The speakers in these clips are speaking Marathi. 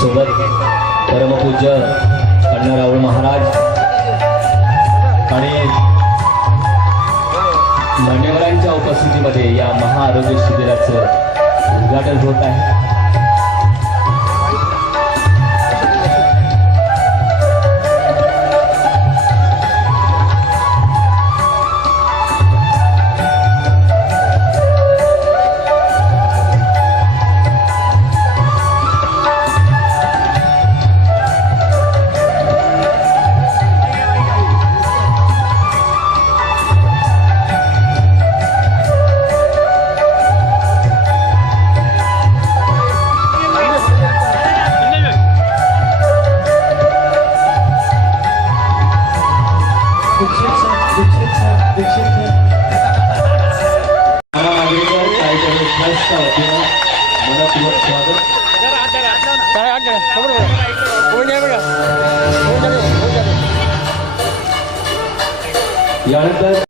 सोबत परमपूज्य अण्णाराव महाराज आणि मान्यवरांच्या उपस्थितीमध्ये या महाआरोग्य शिबिराचं उद्घाटन होत आहे।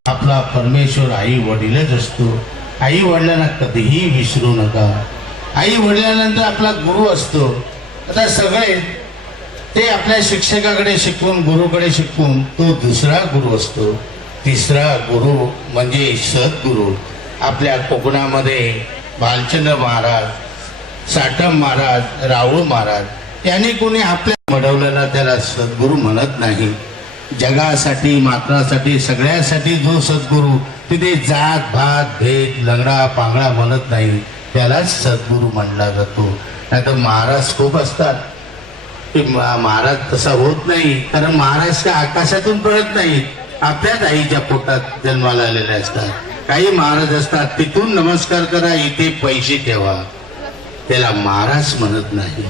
आपला परमेश्वर आई वडीलच असतो। आई वडिलांना कधीही विसरू नका। आई वडिलांनंतर आपला गुरु असतो। आता सगळे ते आपल्या शिक्षकाकडे शिकून गुरुकडे शिकून तो दुसरा गुरु असतो। तिसरा गुरु म्हणजे सद्गुरु। आपल्या कोकणामध्ये भालचंद्र महाराज, साटम महाराज, राऊळ महाराज यांनी कोणी आपल्या घडवलेला त्याला सद्गुरु म्हणत नाही। जगासाठी मात्रासाठी सगळ्यासाठी जो सद्गुरु तिथे जात भात भेद लंगडा पांगडा म्हणत नाही त्यालाच सद्गुरु म्हणला जातो। नाही तर महाराज खूप असतात ते महाराज तसा होत नाही। कारण महाराज का आकाशातून पडत नाही, आपल्याच आईच्या पोटात जन्माला आलेले असतात। काही महाराज असतात तिथून नमस्कार करा इथे पैसे ठेवा, त्याला महाराज म्हणत नाही।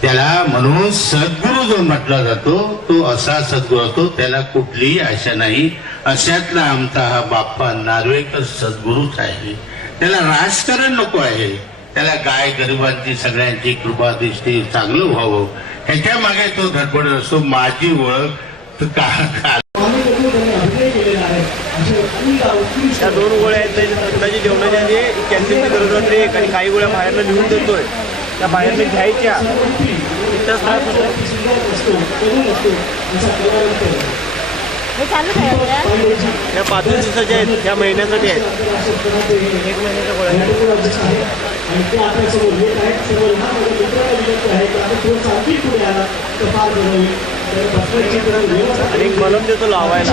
त्याला म्हणून सद्गुरु जो म्हटला जातो तो असा सद्गुरु असतो त्याला कुठलीही आशा नाही। अशातला आमचा हा बाप्पा नार्वेकर सद्गुरूच आहे। त्याला राजकारण नको आहे, त्याला गाय गरिबांची सगळ्यांची कृपा दृष्टी चांगलं व्हावं ह्याच्या मागे तो धडपड असतो। माझी ओळख त्या दोन गोळ्या आहेत कुणाची जेवणाच्या आधी कॅल्शियमची गरज असते आणि काही गोळ्या बाहेरनं लिहून देतोय त्या बाहेरनं घ्यायच्या इथंच त्रास त्या 5 दिवसाच्या आहेत, त्या महिन्यासाठी आहेत। 1 महिन्याच्या गोळ्या आणि मलम देतो लावायला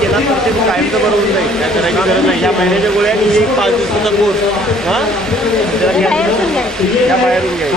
केला तर ते कायमचं बरं होऊन जाईल। काय करायची गरज नाही। या महिन्याच्या गोळ्या आणि एक 5 दिवसाचा कोर्स या बाहेरून घ्यायचं।